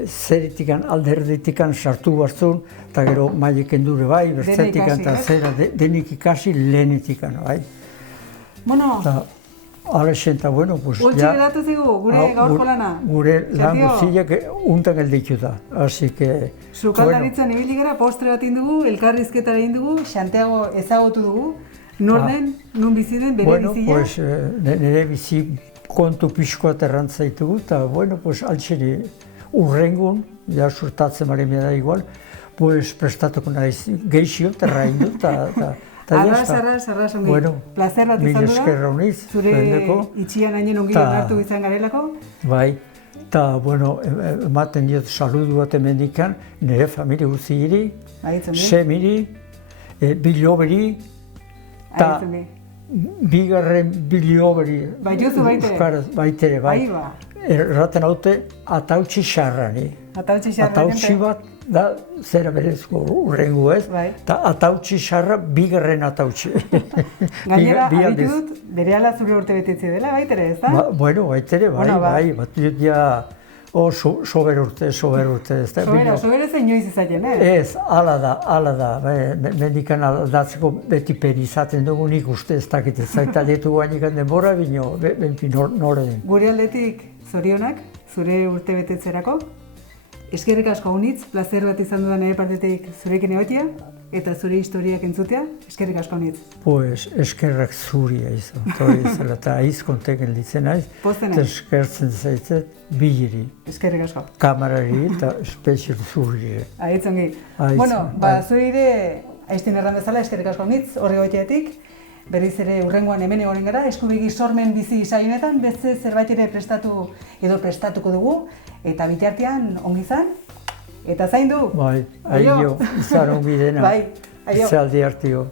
zeritikan, alderditikan sartu barzun, eta gero maieken dure bai, bertzetikan eta zera denik ikasi lehenetikan, bai. Bueno, Alexen, eta bueno, pues ya... Ultsi geratu zigu, gure gaurko lana. Gure lan guztiak untan gelditu da, así que... Sukaldaritzan ibili gara, postre bat indugu, elkarrizketara indugu, Santiago ezagutu dugu, nor den, nun bizi den, bere bizia? Bueno, pues nire bizi kontu pixkoa errantza ditugu, eta bueno, pues altxeri urrengun, ja surtatzen maremia da igual, pues prestatuko naiz geixio, terra indu, eta... Arras, ongi. Plazer bat izan duda, zure itxian hainen ongi onartu izan garelako. Bai, eta, bueno, ematen diot saludu bat emendikan, nire familia guztiiri, semiri, biloberi, eta bigarren biloberi. Baituzu baite? Baitere, bai. Erraten haute, atautsi xarrani. Atautsi bat, da, zera berezko urrengu ez, eta atautsi xarra bigarren atautsi. Gainera, abitu dut, bere ala zure urte betetzi dela, baitere, ez da? Bueno, baitere, bai, bat dut ja, sober urte, ez da? Sober ez inoiz izaten, Ez, ala da, mendikan aldatzeko beti peri izaten dugu nik uste ez dakit ez zaita dietu guainikan denbora, bino, benti nore den. Gure aldetik zorionak, zure urte betetzerako, eskerrik asko honitz, plazer bat izan dudan ere partetik zurekin egotia, eta zure historiak entzutea, eskerrik asko honitz. Pues, eskerrak zuria izan, eta aizkontek gelditzen aiz, eta eskertzen zaitzet biliri. Eskerrik asko. Kamarari eta espezial zurire. Aitzongi. Bueno, zure ire, aiztin erran bezala, eskerrik asko honitz, horri goitiatik, berriz ere urrengoan hemen egonen gara, eskubegi sormen bizi saionetan, beste zerbait ere prestatu edo prestatuko dugu, eta bitartean ongi izan, eta zaindu. Bai, aio, izan ongi dena. Bai, aio. Izaldi hartio.